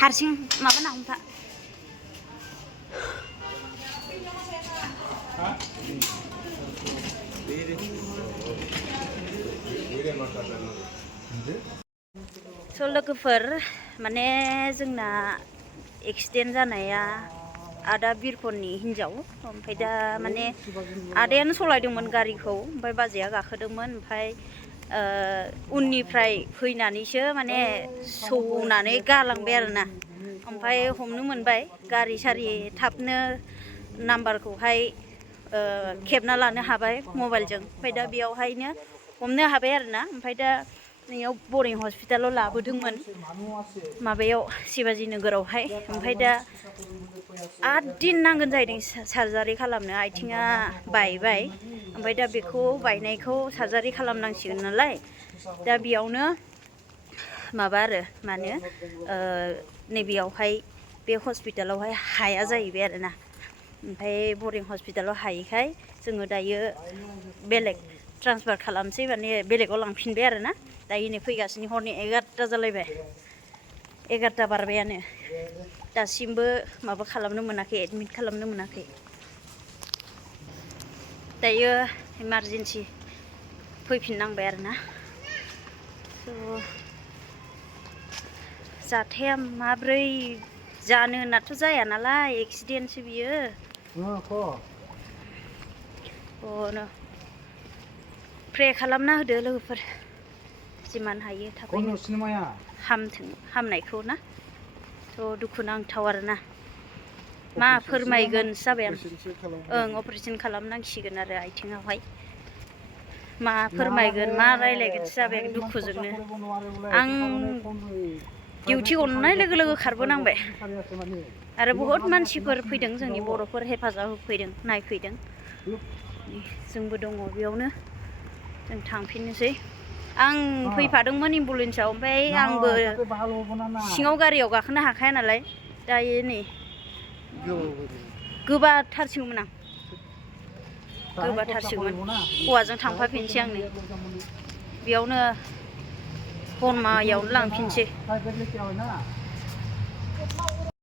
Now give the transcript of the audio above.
हारसिं माबा हमथा स' लोगोफोर माने जोंना एक्सिडेन्ट जानाया आदा बिरखननि हिनजाव ओमफ्राय दा माने आदायानो सलायदोंमोन गारिखौ ओमफ्राय बाजैया गाखोदोंमोन ओमफ्राय उननिफ्राय फैनानैसो माने सौनानै गालांबाय आरोना ओमफ्राय हमनो मोनबाय गारि सारि थाबनो नाम्बारखौहाय खेबना लानो हाबाय मबाइलजों ओमफ्राय दा बेयावहायनो हमनो हाबाय आरोना ओमफ्राय दा नैयाव बरिं हस्पिटालाव लाबोदोंमोन माबायाव शिवाजी नोगोरावहाय ओमफ्राय दा 8 दिन नांगोन जाहैदों सार्जारि खालामनो आथिङा बायबाय ओमफ्राय दा बेखौ बायनायखौ सार्जारि खालामनांसिगोन नालाय दा बेयावनो माबा आरो माने नैबेयावहाय बे हस्पिटालावहाय हाया जाहैबाय आरोना ओमफ्राय बरिं हस्पिटालाव हायैखाय जोङो दायो बेलेग ट्रान्सफार खालामसै माने बेलेगाव लांफिनबाय आरोना दायो नै फैगासिनो हरनि 11टा जालायबाय 11टा बारबायानो दासिमबो माबा खालामनो मोनाखै एडमिट खालामनो मोनाखै दायो इमारजेन्सि फैफिननांबाय आरोना स' जाथाया माब्रै जानो होननाथ' जाया नालाय एक्सिडेन्टसो बियो अनो प्रे खालामना होदो लोगोफोर जिमान हायो थाबैनो हामथों हामनायखौ ना थ' दुखु नांथाव आरोना मा फोरमायगोन जाबाय आं अपारेसन खालामनांसिगोन आरो आथिङावहाय मा फोरमायगोन मा रायलायगोन जाबाय आं दुखुजोंनो आं डिउटि गनाय लोगो लोगो खारबोनांबाय आरो बहुत मानसिफोर फैदों जोंनि बर'फोर हेफाजाब होफैदों नायफैदों जोंबो दङ बेयावनो जों थांफिननोसै आं फैफादोंमोन एम्बुलेन्सआव ओमफ्राय आंबो सिङाव गारियाव गाखोनो हाखाया नालाय दायो नै गोबाथारसिगौमोन आं गोबाथारसिगौमोन हौवाजों थांफाफिनसै आंनो बेयावनो हरमायावनो लांफिनसै